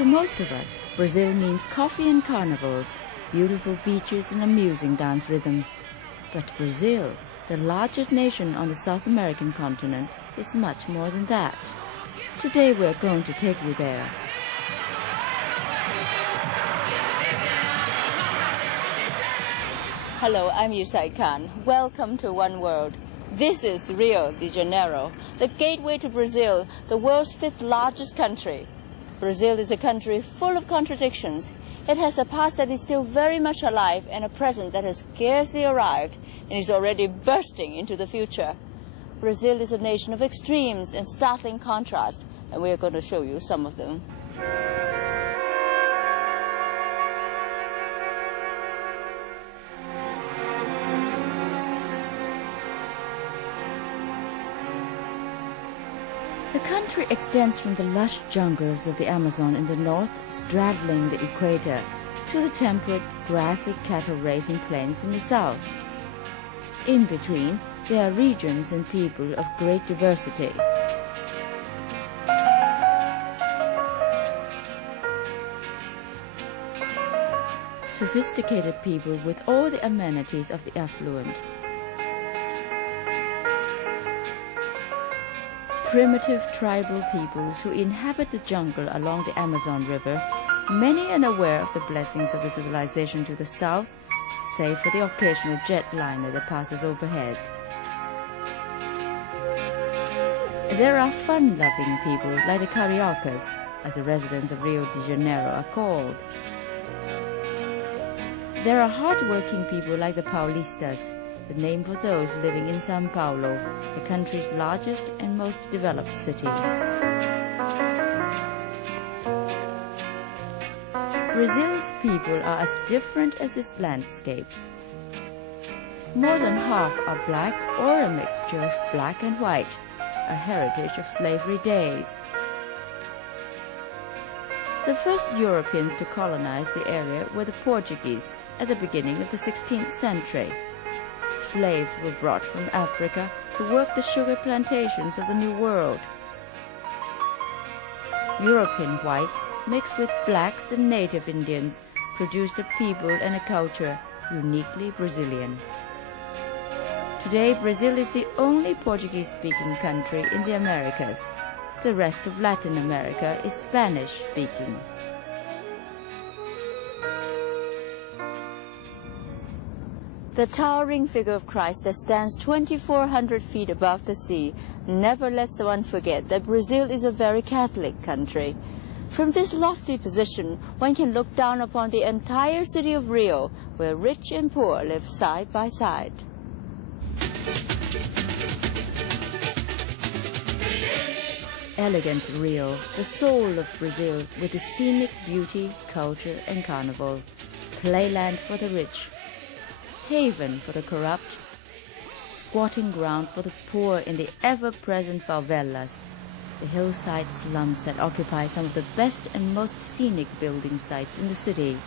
To most of us, Brazil means coffee and carnivals, beautiful beaches and amusing dance rhythms. But Brazil, the largest nation on the South American continent, is much more than that. Today we're going to take you there. Hello, I'm Yue-Sai Kan. Welcome to One World. This is Rio de Janeiro, the gateway to Brazil, the world's 5th largest country. Brazil is a country full of contradictions. It has a past that is still very much alive and a present that has scarcely arrived and is already bursting into the future. Brazil is a nation of extremes and startling contrast, and we are going to show you some of them. The country extends from the lush jungles of the Amazon in the north, straddling the equator, to the temperate, grassy cattle-raising plains in the south. In between, there are regions and people of great diversity. Sophisticated people with all the amenities of the affluent. Primitive tribal peoples who inhabit the jungle along the Amazon River, many unaware of the blessings of the civilization to the south, save for the occasional jetliner that passes overhead. There are fun-loving people like the Cariocas, as the residents of Rio de Janeiro are called. There are hard-working people like the Paulistas, the name for those living in Sao Paulo, the country's largest and most developed city. Brazil's people are as different as its landscapes. More than half are black or a mixture of black and white, a heritage of slavery days. The first Europeans to colonize the area were the Portuguese at the beginning of the 16th century. Slaves were brought from Africa to work the sugar plantations of the New World. European whites mixed with blacks and native Indians produced a people and a culture uniquely Brazilian. Today, Brazil is the only Portuguese-speaking country in the Americas. The rest of Latin America is Spanish-speaking. The towering figure of Christ that stands 2,400 feet above the sea never lets one forget that Brazil is a very Catholic country. From this lofty position, one can look down upon the entire city of Rio, where rich and poor live side by side. Elegant Rio, the soul of Brazil, with its scenic beauty, culture and carnival. Playland for the rich, haven for the corrupt, squatting ground for the poor in the ever-present favelas, the hillside slums that occupy some of the best and most scenic building sites in the city.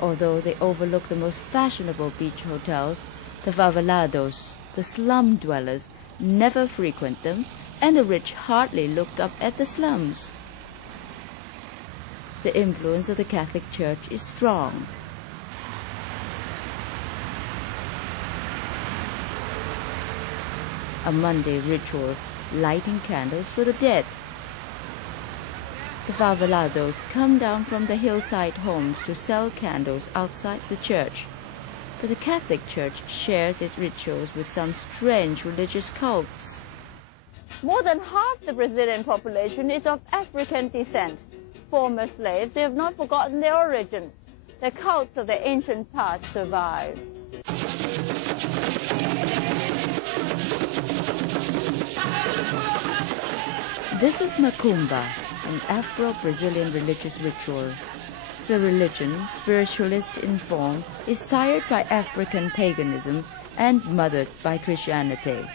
Although they overlook the most fashionable beach hotels, the favelados, the slum dwellers, never frequent them, and the rich hardly look up at the slums. The influence of the Catholic Church is strong. A Monday ritual, lighting candles for the dead. The favelados come down from the hillside homes to sell candles outside the church. But the Catholic Church shares its rituals with some strange religious cults. More than half the Brazilian population is of African descent. Former slaves, they have not forgotten their origin. The cults of the ancient past survive. This is Macumba, an Afro-Brazilian religious ritual. The religion, spiritualist in form, is sired by African paganism and mothered by Christianity.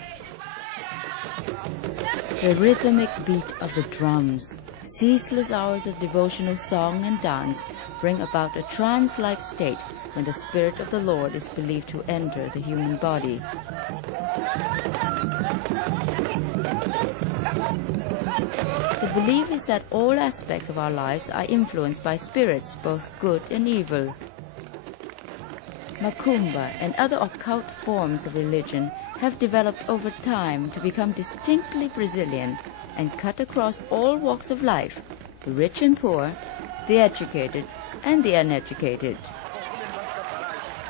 The rhythmic beat of the drums, ceaseless hours of devotional song and dance bring about a trance-like state when the Spirit of the Lord is believed to enter the human body. The belief is that all aspects of our lives are influenced by spirits, both good and evil. Macumba and other occult forms of religion have developed over time to become distinctly Brazilian and cut across all walks of life, the rich and poor, the educated and the uneducated.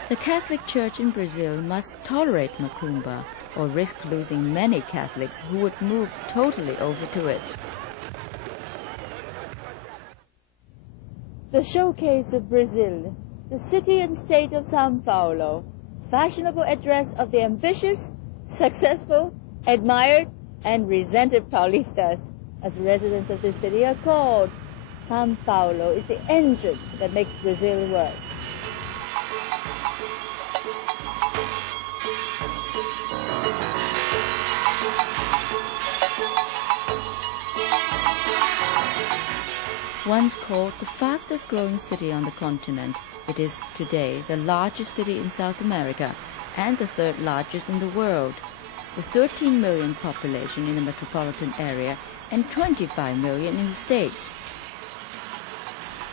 The Catholic Church in Brazil must tolerate Macumba or risk losing many Catholics who would move totally over to it. The showcase of Brazil, the city and state of Sao Paulo, fashionable address of the ambitious, successful, admired, and resented Paulistas, as residents of this city are called. Sao Paulo is the engine that makes Brazil work. Once called the fastest growing city on the continent, it is today the largest city in South America and the third largest in the world, with 13 million population in the metropolitan area and 25 million in the state.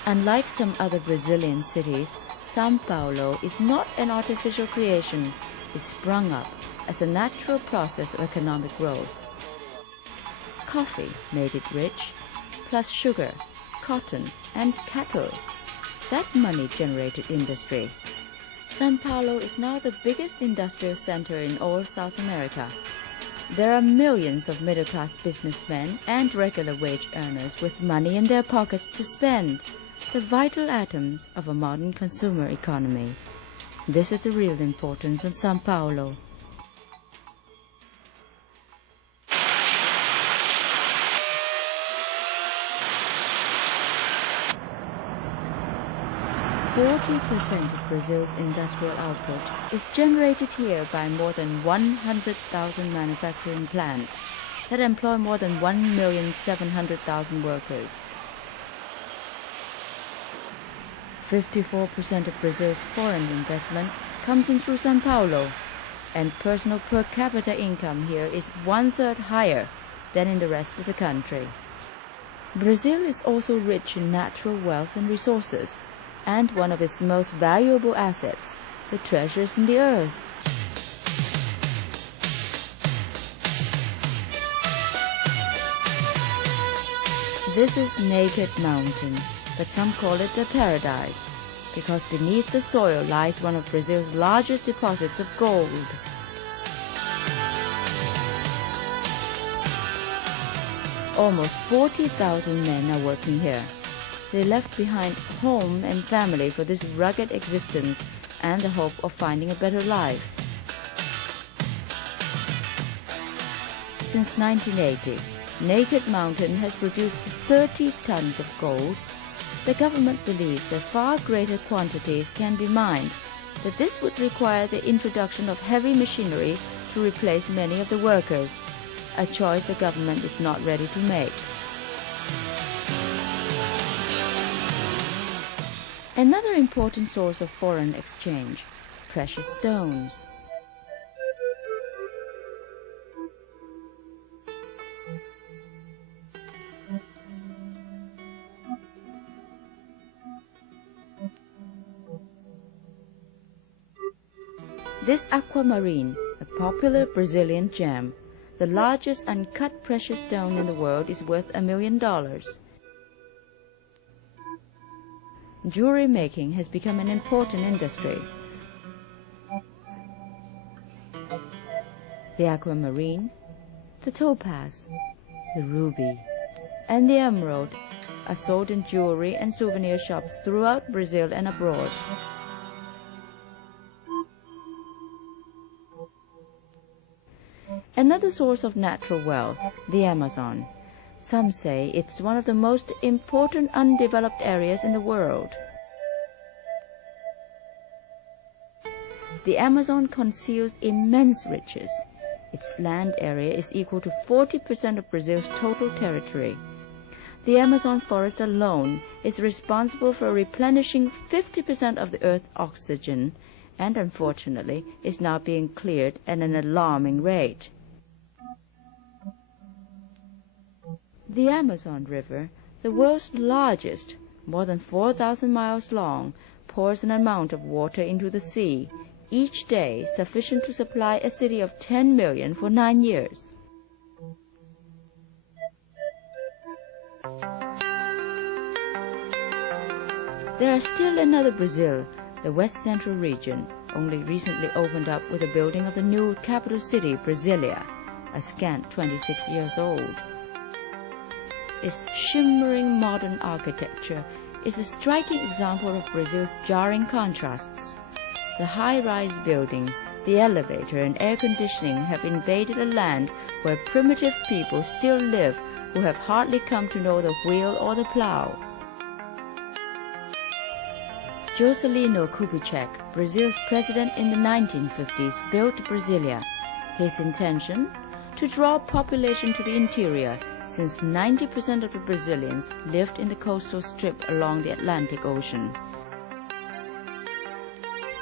Unlike some other Brazilian cities, Sao Paulo is not an artificial creation. It sprung up as a natural process of economic growth. Coffee made it rich, plus sugar, cotton, and cattle. That money-generated industry. Sao Paulo is now the biggest industrial center in all South America. There are millions of middle-class businessmen and regular wage earners with money in their pockets to spend, the vital atoms of a modern consumer economy. This is the real importance of Sao Paulo. %40 of Brazil's industrial output is generated here by more than 100,000 manufacturing plants that employ more than 1,700,000 workers. 54% of Brazil's foreign investment comes in through Sao Paulo, and personal per capita income here is 1/3 higher than in the rest of the country. Brazil is also rich in natural wealth and resources, and one of its most valuable assets, the treasures in the earth. This is Naked Mountain, but some call it a paradise, because beneath the soil lies one of Brazil's largest deposits of gold. Almost 40,000 men are working here. They left behind home and family for this rugged existence and the hope of finding a better life. Since 1980, Naked Mountain has produced 30 tons of gold. The government believes that far greater quantities can be mined, but this would require the introduction of heavy machinery to replace many of the workers, a choice the government is not ready to make. Another important source of foreign exchange, precious stones. This aquamarine, a popular Brazilian gem, the largest uncut precious stone in the world, is worth $1 million. Jewelry making has become an important industry. The aquamarine, the topaz, the ruby, and the emerald are sold in jewelry and souvenir shops throughout Brazil and abroad. Another source of natural wealth, the Amazon. Some say it's one of the most important undeveloped areas in the world. The Amazon conceals immense riches. Its land area is equal to 40% of Brazil's total territory. The Amazon forest alone is responsible for replenishing 50% of the Earth's oxygen, and unfortunately is now being cleared at an alarming rate. The Amazon River, the world's largest, more than 4,000 miles long, pours an amount of water into the sea, each day sufficient to supply a city of 10 million for 9 years. There is still another Brazil, the West Central region, only recently opened up with the building of the new capital city, Brasilia, a scant 26 years old. Its shimmering modern architecture is a striking example of Brazil's jarring contrasts. The high-rise building, the elevator and air conditioning have invaded a land where primitive people still live who have hardly come to know the wheel or the plow. Juscelino Kubitschek, Brazil's president in the 1950s, built Brasilia. His intention? To draw population to the interior, since 90% of the Brazilians lived in the coastal strip along the Atlantic Ocean.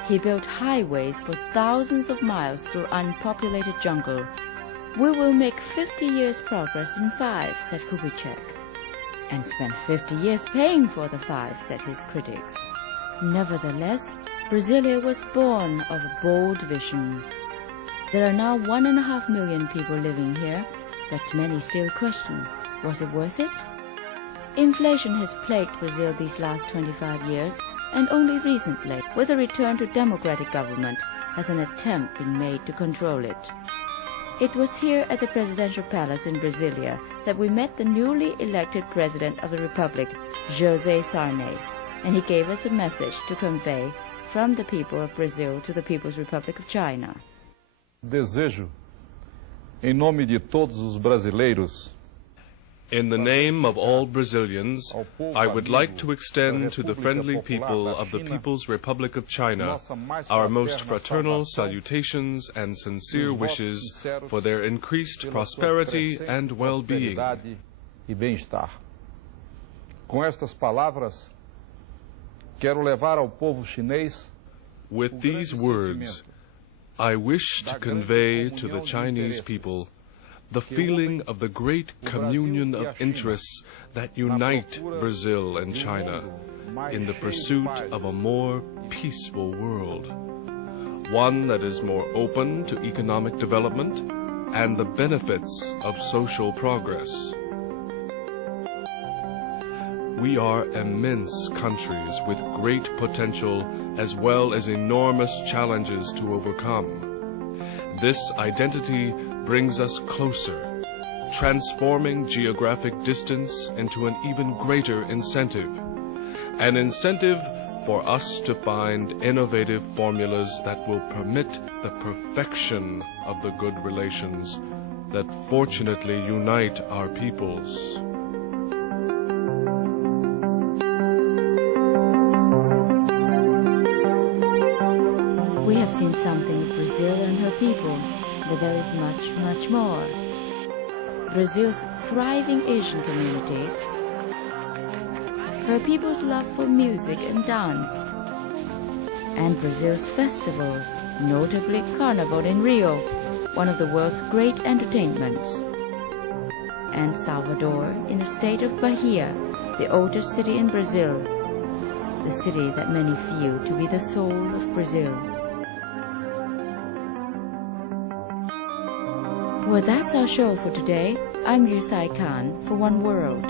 He built highways for thousands of miles through unpopulated jungle. We will make 50 years progress in 5, said Kubitschek. And spend 50 years paying for the 5, said his critics. Nevertheless, Brasilia was born of a bold vision. There are now 1.5 million people living here, but many still question, was it worth it? Inflation has plagued Brazil these last 25 years, and only recently, with a return to democratic government, has an attempt been made to control it. It was here at the presidential palace in Brasilia that we met the newly elected president of the republic, Yue-Sai Kan, and he gave us a message to convey from the people of Brazil to the People's Republic of China. Desejo, em nome de todos os brasileiros, in the name of all Brazilians, I would like to extend to the friendly people of the People's Republic of China our most fraternal salutations and sincere wishes for their increased prosperity and well-being. Com estas palavras, quero levar ao povo chinês. With these words, I wish to convey to the Chinese people the feeling of the great communion of interests that unite Brazil and China in the pursuit of a more peaceful world, one that is more open to economic development and the benefits of social progress. We are immense countries with great potential as well as enormous challenges to overcome. This identity brings us closer, transforming geographic distance into an even greater incentive. An incentive for us to find innovative formulas that will permit the perfection of the good relations that fortunately unite our peoples. We have seen something of Brazil and her people, but there is much, much more. Brazil's thriving Asian communities, her people's love for music and dance, and Brazil's festivals, notably Carnival in Rio, one of the world's great entertainments, and Salvador in the state of Bahia, the oldest city in Brazil, the city that many feel to be the soul of Brazil. Well, that's our show for today. I'm Yue-Sai Kan for One World.